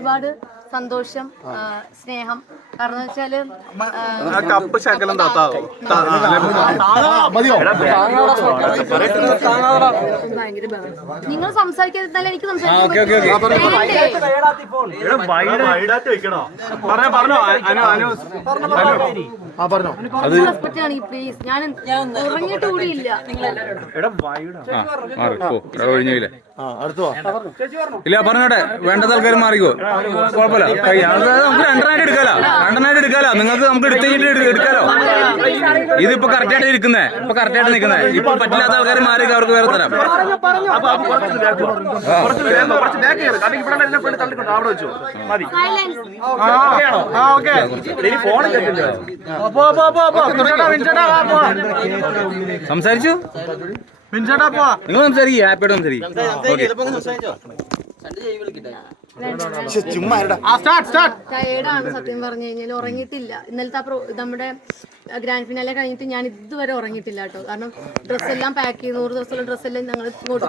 ഒരുപാട് സന്തോഷം സ്നേഹം. കാരണം വെച്ചാൽ കപ്പ് ശകലം താത്താവോ. നിങ്ങൾ സംസാരിക്കാതിരുന്നാലേ എനിക്ക് സംസാരിക്കാൻ പ്ലീസ് ഞാൻ ഉറങ്ങിട്ട് കൂടിയില്ല ഒഴിഞ്ഞില്ലേ ആ അടുത്ത് വാ ഇല്ല പറഞ്ഞോട്ടെ വേണ്ട ആൾക്കാർ മാറിക്കോ കുഴപ്പമില്ല നമുക്ക് രണ്ടെണ്ണായിട്ട് എടുക്കാലോ രണ്ടെണ്ണായിട്ട് എടുക്കാലോ. നിങ്ങൾക്ക് നമുക്ക് എടുത്തു കഴിഞ്ഞിട്ട് എടു- എടുക്കാലോ. ഇതിപ്പോ കറക്റ്റ് ആയിട്ട് ഇരിക്കുന്നേ. ഇപ്പൊ കറക്റ്റ് ആയിട്ട് നിൽക്കുന്നേ. ഇപ്പൊ പറ്റില്ലാത്ത ആൾക്കാർ മാറി അവർക്ക് വേറെ തരാം. സംസാരിച്ചു? നിങ്ങൾ സംസാരിക്കും ഹാപ്പിയായിട്ട് സംസാരിക്കും. ഓക്കെ. ടയേർഡാണ് സത്യം പറഞ്ഞു കഴിഞ്ഞാൽ ഉറങ്ങിയിട്ടില്ല. ഇന്നലത്തെ ആ പ്രോ- നമ്മുടെ ഗ്രാൻഡ് ഫിനാലെ കഴിഞ്ഞിട്ട് ഞാൻ ഇതുവരെ ഉറങ്ങിയിട്ടില്ല കേട്ടോ. കാരണം ഡ്രസ്സ് എല്ലാം പാക്ക് ചെയ്ത് നൂറ് ദിവസമുള്ള ഡ്രസ്സെല്ലാം ഞങ്ങൾ ഇങ്ങോട്ട്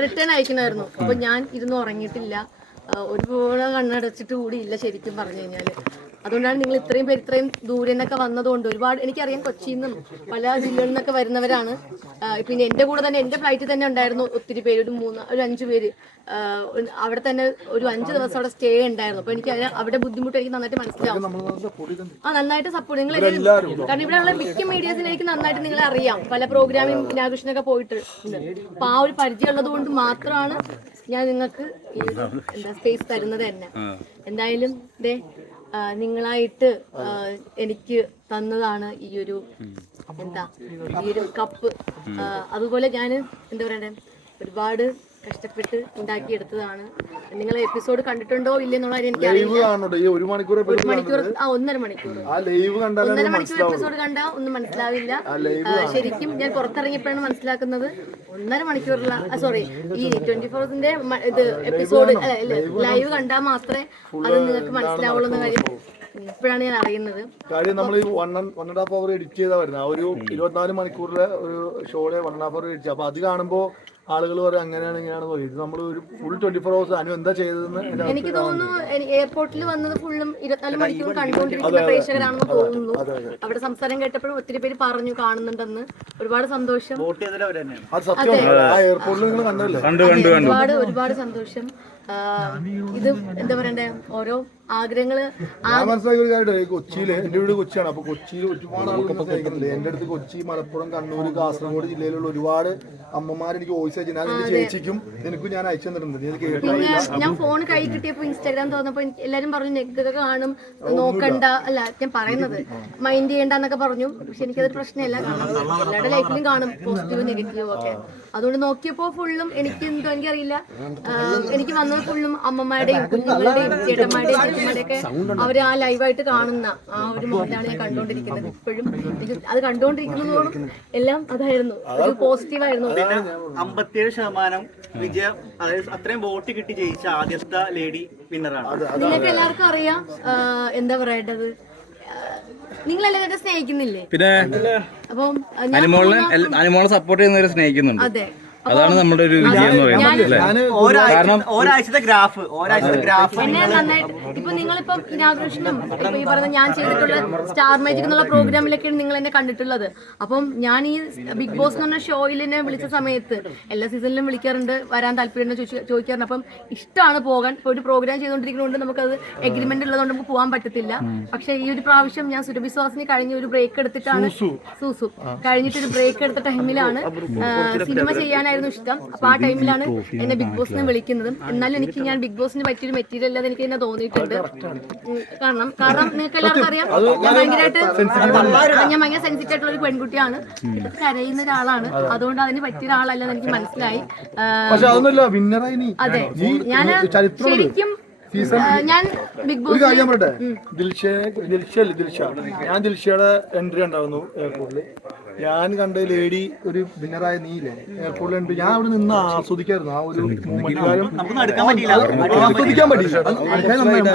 റിട്ടേൺ അയക്കണമായിരുന്നു. അപ്പൊ ഞാൻ ഇരുന്ന് ഉറങ്ങിയിട്ടില്ല. ഒരുപോലെ കണ്ണടച്ചിട്ട് കൂടിയില്ല ശരിക്കും പറഞ്ഞു കഴിഞ്ഞാൽ. അതുകൊണ്ടാണ് നിങ്ങൾ ഇത്രയും പേര് ഇത്രയും ദൂരെ നിന്നൊക്കെ വന്നതുകൊണ്ട് ഒരുപാട് എനിക്കറിയാം കൊച്ചിയിൽ നിന്നും പല ജില്ലകളിൽ നിന്നൊക്കെ വരുന്നവരാണ്. പിന്നെ എന്റെ കൂടെ തന്നെ എന്റെ ഫ്ലൈറ്റിൽ തന്നെ ഉണ്ടായിരുന്നു ഒത്തിരി പേര് ഒരു മൂന്ന് ഒരു അഞ്ച് പേര്. അവിടെ തന്നെ ഒരു അഞ്ച് ദിവസം അവിടെ സ്റ്റേ ഉണ്ടായിരുന്നു. അപ്പൊ എനിക്ക് അവിടെ ബുദ്ധിമുട്ട് എനിക്ക് നന്നായിട്ട് മനസ്സിലാവും. ആ നന്നായിട്ട് സപ്പോർട്ട് നിങ്ങൾ കാരണം ഇവിടെ ഉള്ള മിക്ക മീഡിയസിനെ എനിക്ക് നന്നായിട്ട് നിങ്ങളെ അറിയാം. പല പ്രോഗ്രാമിംഗ് ഇനാഘോഷനൊക്കെ പോയിട്ട്. അപ്പൊ ആ ഒരു പരിചയം ഉള്ളത് കൊണ്ട് മാത്രമാണ് ഞാൻ നിങ്ങൾക്ക് എന്താ സ്പേസ് തരുന്നത് തന്നെ. എന്തായാലും ആ, നിങ്ങളായിട്ട് എനിക്ക് തന്നതാണ് ഈ ഒരു എന്താ ഈ ഒരു കപ്പ് അതുപോലെ ഞാൻ എന്താ പറയണ്ടേ ഒരുപാട് കഷ്ടപ്പെട്ട് ഉണ്ടാക്കിയെടുത്തതാണ്. നിങ്ങൾ എപ്പിസോഡ് കണ്ടിട്ടുണ്ടോ ഇല്ലെന്നുള്ള എനിക്ക് ഈ ഒരു മണിക്കൂർ ഒരു മണിക്കൂർ ആ ഒന്നര മണിക്കൂർ. ആ ലൈവ് കണ്ടാലേ ഒന്നര മണിക്കൂർ എപ്പിസോഡ് കണ്ടാ ഒന്നും മനസ്സിലാവില്ല. ആ, ശരിക്കും ഞാൻ പുറത്തിറങ്ങിയപ്പോഴാണ് മനസ്സിലാക്കുന്നത്. ഒന്നര മണിക്കൂറുള്ള സോറി ഈ ട്വന്റി ഫോറിന്റെ ഇത് എപ്പിസോഡ് ലൈവ് കണ്ടാൽ മാത്രമേ അത് നിങ്ങൾക്ക് മനസ്സിലാവുള്ളൂ എന്ന കാര്യം ഇപ്പോഴാണ് ഞാൻ അറിയുന്നത്. കാര്യം നമ്മൾ ഈ one one and half hour edit ചെയ്താ വരുന്നത്. ആ ഒരു ഇരുപത്തിനാല് മണിക്കൂറിലെ ഒരു ഷോയിലെ one and half hour edit അപ്പൊ അത് കാണുമ്പോൾ ആളുകൾ പറയും അങ്ങനെയാണ് ഇങ്ങനെയാണ് പറയും. ഇത് നമ്മൾ ഒരു ഫുൾ ട്വന്റി ഫോർ ഹവേഴ്സ് അനു എന്താ ചെയ്തതെന്ന് എനിക്ക് തോന്നുന്നു എയർപോർട്ടിൽ വന്നത് ഫുള്ളും ഇരുപത്തിനാല് മണിക്കൂർ കണ്ടുകൊണ്ടിരിക്കുന്ന പ്രേക്ഷകരാണെന്ന് തോന്നുന്നു. അവിടെ സംസാരം കേട്ടപ്പോഴും ഒത്തിരി പേര് പറഞ്ഞു കാണുന്നുണ്ടെന്ന്. ഒരുപാട് സന്തോഷം. അത് സത്യമാണ് ആ എയർപോർട്ടിൽ നിങ്ങൾ കണ്ടല്ലേ കണ്ടു കണ്ടു കണ്ടു. ഒരുപാട് ഒരുപാട് സന്തോഷം. ഇത് എന്താ പറയണ്ടേ? ഓരോ ആഗ്രഹങ്ങൾ ആ- ഞാൻ മനസ്സിലാക്കിയ ഒരു കൊച്ചിയിൽ എന്റെ വീട് കൊച്ചിയാണ്. അപ്പൊ കൊച്ചിയിൽ ഒരുപാട് ആളുകൾ സ്നേഹിക്കുന്നുണ്ട്. എന്റെ അടുത്ത് കൊച്ചി മലപ്പുറം കണ്ണൂർ കാസർഗോഡ് ജില്ലയിലുള്ള ഒരുപാട് അമ്മമാർ എനിക്ക് വോയിസ് അയച്ചു ഞാൻ എന്റെ ചേച്ചിക്കും നിനക്കും ഞാൻ അയച്ചു തന്നിട്ടുണ്ട്. നീ അത് കേട്ടോ പിന്നെ ഞാൻ ഫോൺ കൈ കിട്ടിയപ്പോ ഇൻസ്റ്റാഗ്രാം തോന്നപ്പോ എല്ലാരും പറഞ്ഞു നെഗ്ഗത കാണും നോക്കണ്ട. അല്ല ഞാൻ പറയുന്നത് മൈൻഡ് ചെയ്യണ്ടെന്നൊക്കെ പറഞ്ഞു. പക്ഷെ എനിക്കതൊരു പ്രശ്നമല്ല. കാരണം എല്ലാവരുടെ ലൈഫിലും കാണും പോസിറ്റീവ് നെഗറ്റീവ് ഒക്കെ. അതുകൊണ്ട് നോക്കിയപ്പോ ഫുള്ളും എനിക്ക് എന്തോ എനിക്കറിയില്ല. ആ, എനിക്ക് വന്നത് ഫുള്ളും അമ്മമാരുടെയും കുഞ്ഞുങ്ങളുടെയും ചേട്ടന്മാരുടെയും ചേച്ചിമാരുടെയൊക്കെ അവർ ആ ലൈവായിട്ട് കാണുന്ന ആ ഒരു മോഡലാണ് ഞാൻ കണ്ടുകൊണ്ടിരിക്കുന്നത് ഇപ്പോഴും. എനിക്ക് അത് കണ്ടുകൊണ്ടിരിക്കുന്നതോളം എല്ലാം അതായിരുന്നു. ഒരു പോസിറ്റീവ് ആയിരുന്നു അമ്പത്തിയേഴ് ശതമാനം വിജയം അതായത് അത്രയും വോട്ട് കിട്ടി ജയിച്ച ആദ്യത്തെ ലേഡി വിന്നറാണ്. നിങ്ങൾക്ക് എല്ലാവർക്കും അറിയാം ആ, എന്താ പറയേണ്ടത്? നിങ്ങൾ എല്ലാവരും സ്നേഹിക്കുന്നില്ലേ? പിന്നെ അപ്പം ആ, ഞാൻ അനിമോളിനെ എൽ- സപ്പോർട്ട് ചെയ്യുന്നവരെ സ്നേഹിക്കുന്നുണ്ട്. അതെ. അതാണ് നമ്മുടെ ഒരു വിജയം എന്ന് പറയുന്നത് അല്ലേ? ഒരാഴ്ചത്തെ ഗ്രാഫ് ഒരാഴ്ചത്തെ ഗ്രാഫ് എന്നെ നന്നായിട്ട് ഇപ്പൊ നിങ്ങളിപ്പോ ഇനാഗ്രേഷനും ഇപ്പൊ ഈ പറഞ്ഞ ഞാൻ ചെയ്തിട്ടുള്ള സ്റ്റാർ മാജിക് എന്നുള്ള പ്രോഗ്രാമിലൊക്കെയാണ് നിങ്ങൾ എന്നെ കണ്ടിട്ടുള്ളത്. അപ്പം ഞാൻ ഈ ബിഗ് ബോസ് എന്ന് പറഞ്ഞ ഷോയിൽ എന്നെ വിളിച്ച സമയത്ത് എല്ലാ സീസണിലും വിളിക്കാറുണ്ട് വരാൻ താല്പര്യം ചോദിക്കാറുണ്ട്. അപ്പം ഇഷ്ടമാണ് പോകാൻ. ഇപ്പൊ ഒരു പ്രോഗ്രാം ചെയ്തുകൊണ്ടിരിക്കുന്നത് നമുക്ക് അത് എഗ്രിമെന്റ് ഉള്ളതുകൊണ്ട് നമുക്ക് പോകാൻ പറ്റത്തില്ല. പക്ഷെ ഈ ഒരു പ്രാവശ്യം ഞാൻ സുരഭിശ്വാസിനി കഴിഞ്ഞ ഒരു ബ്രേക്ക് എടുത്തിട്ടാണ് സൂസു. കഴിഞ്ഞിട്ട് ഒരു ബ്രേക്ക് എടുത്ത ടൈമിലാണ് സിനിമ ചെയ്യാനായിരുന്നു ഇഷ്ടം. അപ്പൊ ആ ടൈമിലാണ് എന്നെ ബിഗ് ബോസിനെ വിളിക്കുന്നതും. എന്നാലും എനിക്ക് ഞാൻ ബിഗ് ബോസിന് പറ്റിയൊരു മെറ്റീരിയൽ അല്ലാതെ എനിക്ക് തന്നെ തോന്നിയിട്ടുണ്ട്. കാരണം കാരണം നിങ്ങൾക്ക് എല്ലാവർക്കും അറിയാം. ഞാൻ ഭയങ്കരമായിട്ട് ഞാൻ ഭയങ്കര സെൻസിറ്റീവ് ആയിട്ടുള്ള ഒരു പെൺകുട്ടിയാണ്. കരയുന്ന ഒരാളാണ്. അതുകൊണ്ട് അതിന് പറ്റിയ ഒരാളല്ലെന്ന് എനിക്ക് മനസ്സിലായി. അതെ. നീ ഞാൻ ശരിക്കും ഞാൻ ബിഗ് ഒരു കാര്യം ബോസ് പറയട്ടെ? ദിൽഷയെ ദിൽഷ അല്ലേ ദിൽഷ? ഞാൻ ദിൽഷയുടെ എൻട്രി ഉണ്ടായിരുന്നു എയർപോർട്ടിൽ ഞാൻ കണ്ട ലേഡി ഒരു വിന്നറായ നീയില്ലേ? എയർപോർട്ടിൽ ഉണ്ട് ഞാൻ അവിടെ നിന്ന് ആസ്വദിക്കായിരുന്നു. ആ ഒരു ആസ്വദിക്കാൻ പറ്റില്ല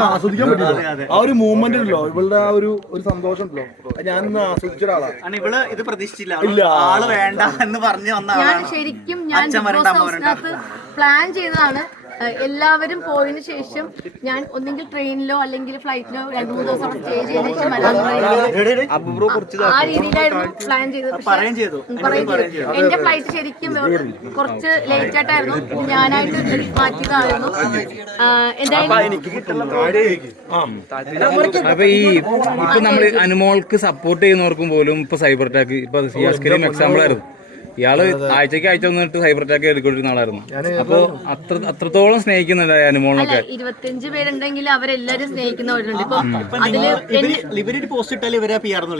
ആസ്വദിക്കാൻ പറ്റില്ല ആ ഒരു മൂവ്മെന്റ് ഉണ്ടല്ലോ ഇവളുടെ ആ ഒരു ഒരു സന്തോഷം ഉണ്ടല്ലോ. ഞാൻ ഇന്ന് ആസ്വദിച്ച ഒരാളാണ് ഇവൾ ഇത് പ്രതീക്ഷിച്ചില്ല. ഇല്ല. ആൾ വേണ്ട എന്ന് പറഞ്ഞു വന്ന ഞാൻ ശരിക്കും ഞാൻ ബോസ് പ്ലാൻ ചെയ്തതാണ്. എല്ലാവരും പോയതിനു ശേഷം ഞാൻ ഒന്നെങ്കിൽ ട്രെയിനിലോ അല്ലെങ്കിൽ ഫ്ലൈറ്റിലോ രണ്ടു മൂന്ന് ദിവസം അവിടെ സ്റ്റേ ചെയ്ത. ശേഷം വരാൻ. ആ രീതിയിലായിരുന്നു പ്ലാൻ ചെയ്തത്. ചെയ്തു. എന്റെ ഫ്ലൈറ്റ് ശരിക്കും കുറച്ച് ലേറ്റ് ആയിട്ടായിരുന്നു. ഞാനായിട്ട് മാറ്റിയതായിരുന്നു. അപ്പൊ ഈ ഇപ്പൊ നമ്മൾ അനുമോൾക്ക് സപ്പോർട്ട് ചെയ്യുന്നവർക്കും പോലും ഇപ്പൊ സൈബർ അറ്റാക്ക് ഇപ്പൊ എക്സാമ്പിൾ ആയിരുന്നു. ഇയാൾ ആഴ്ചക്ക് ആഴ്ച വന്നിട്ട് സൈബർ അറ്റാക്ക് എടുക്കൊണ്ടിരുന്ന ആളായിരുന്നു. അപ്പൊ അത്ര അത്രത്തോളം സ്നേഹിക്കുന്നുണ്ട് അനുമോളിനൊക്കെ. ഇരുപത്തിയഞ്ച് പേരുണ്ടെങ്കിൽ അവരെല്ലാരും സ്നേഹിക്കുന്നവരുണ്ട്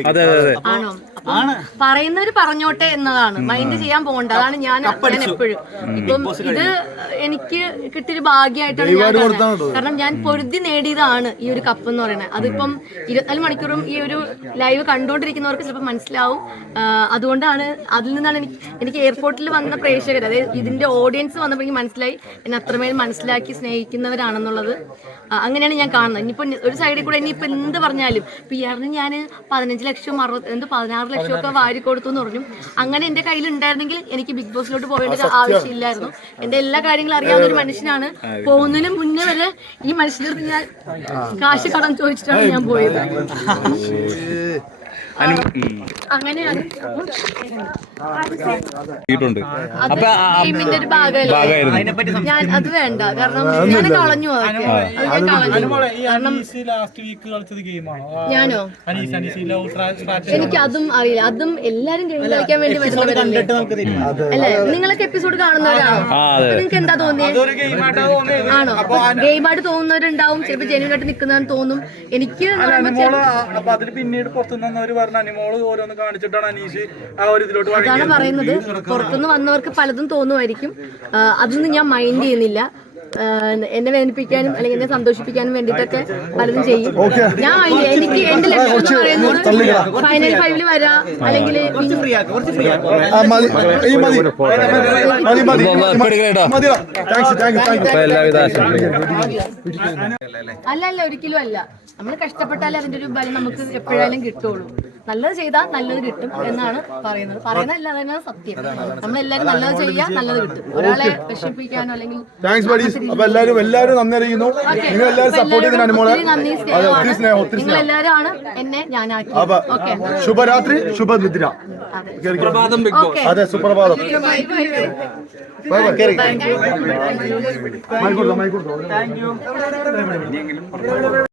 അതെ അതെ അതെ. പറയുന്നവര് പറഞ്ഞോട്ടെ എന്നതാണ്. മൈൻഡ് ചെയ്യാൻ പോകണ്ട. അതാണ് ഞാൻ ഞാൻ എപ്പോഴും. ഇപ്പം ഇത് എനിക്ക് കിട്ടിയൊരു ഭാഗ്യമായിട്ടാണ് ഞാൻ കാണുന്നത്. കാരണം ഞാൻ പൊരുതി നേടിയതാണ് ഈ ഒരു കപ്പ് എന്ന് പറയുന്നത്. അതിപ്പം ഇരുപത്തിനാല് മണിക്കൂറും ഈ ഒരു ലൈവ് കണ്ടുകൊണ്ടിരിക്കുന്നവർക്ക് ചിലപ്പോൾ മനസ്സിലാവും. ആ, അതുകൊണ്ടാണ് അതിൽ നിന്നാണ് എനിക്ക് എനിക്ക് എയർപോർട്ടിൽ വന്ന പ്രേക്ഷകർ അതായത് ഇതിന്റെ ഓഡിയൻസ് വന്നപ്പോൾ എനിക്ക് മനസ്സിലായി. എന്നെ അത്രമേൽ മനസ്സിലാക്കി സ്നേഹിക്കുന്നവരാണെന്നുള്ളത്. അങ്ങനെയാണ് ഞാൻ കാണുന്നത്. ഇനിയിപ്പോൾ ഒരു സൈഡിൽ കൂടെ ഇനിയിപ്പോൾ എന്ത് പറഞ്ഞാലും പി ആറിന് ഞാൻ പതിനഞ്ച് ലക്ഷം അറുപത് എന്ത് പതിനാറ് ലക്ഷം ഒക്കെ വാരി കൊടുത്തു എന്ന് പറഞ്ഞു. അങ്ങനെ എന്റെ കയ്യിൽ ഉണ്ടായിരുന്നെങ്കിൽ എനിക്ക് ബിഗ് ബോസിലോട്ട് പോകേണ്ട ഒരു ആവശ്യമില്ലായിരുന്നു. എന്റെ എല്ലാ കാര്യങ്ങളും അറിയാവുന്ന ഒരു മനുഷ്യനാണ്. പോകുന്നതിന് മുന്നേ വരെ ഈ മനുഷ്യനടുത്ത് ഞാൻ കാശ് കടം ചോദിച്ചിട്ടാണ് ഞാൻ പോയത്. അപ്പൊ ഭാഗമായിരുന്നു. ഞാൻ അത് വേണ്ട. കാരണം ഞാൻ കളഞ്ഞു ഞാനോ? എനിക്ക് അതും അറിയില്ല. അതും എല്ലാരും ഗെയിം കളിക്കാൻ വേണ്ടി അല്ലേ? നിങ്ങളൊക്കെ എപ്പിസോഡ് കാണുന്നവരാണോ? അതെ. നിങ്ങൾക്ക് എന്താ തോന്നിയത്. ആണോ? ഗെയിം ആയിട്ട് ആണോ ഗെയിമായിട്ട് തോന്നുന്നവരുണ്ടാവും. ചിലപ്പോ ജെനുവിനായിട്ട് ആയിട്ട് നിൽക്കുന്നവരും തോന്നും. എനിക്ക് പിന്നീട് പുറത്തുനിന്നവര് പറഞ്ഞ അനിമോൾ ഓരോന്ന് കാണിച്ചിട്ടാണ് അനീഷ് ആ ഒരു ഇതിലോട്ട് അതാണ് പറയുന്നത്. പുറത്തുനിന്ന് വന്നവർക്ക് പലതും തോന്നുമായിരിക്കും. ആ, അതൊന്നും ഞാൻ മൈൻഡ് ചെയ്യുന്നില്ല. ആ, എന്നെ വേദനിപ്പിക്കാനും അല്ലെങ്കിൽ എന്നെ സന്തോഷിപ്പിക്കാനും വേണ്ടിട്ടൊക്കെ പലതും ചെയ്യും. ഞാൻ mind എനിക്ക് എന്റെ ലക്ഷ്യം എന്ന് പറയുന്നത് ഫൈനൽ ഫൈവിൽ വരാ. അല്ലെങ്കിൽ ഫ്രീ ആക്കും കുറച്ച് ഫ്രീ ആ, മതി. ഈ മതി. മതി മതി എല്ലാവിധ ആശംസകളും. അല്ല അല്ല ഒരിക്കലും അല്ല. നമ്മൾ കഷ്ടപ്പെട്ടാലേ അതിന്റെ ഒരു ബലം നമുക്ക് എപ്പോഴായാലും കിട്ടുള്ളൂ നല്ലത് ചെയ്താൽ നല്ലത് കിട്ടും എന്നാണ് പറയുന്നത്. പറയുന്നത് അല്ല അതന്നെ സത്യം. നമ്മളെല്ലാരും നല്ലത് ചെയ്യാൻ നല്ലത് കിട്ടും. ഒരാളെ വിഷമിപ്പിക്കാനോ അല്ലെങ്കിൽ താങ്ക്സ് ബഡീസ് അപ്പൊ എല്ലാവരും എല്ലാവരും നന്ദി നിങ്ങൾ എല്ലാവരും സപ്പോർട്ട് അനുമോളെ. ഒത്തിരി സ്നേഹം ഒത്തിരി നിങ്ങൾ എല്ലാവരും ആണ് എന്നെ ഞാനാക്കി അപ്പൊ ഓക്കെ. ശുഭരാത്രി ശുഭനിദ്ര. അതെ. സുപ്രഭാതം മൈക്കൂട്ടോ മൈക്കൂട്ടോ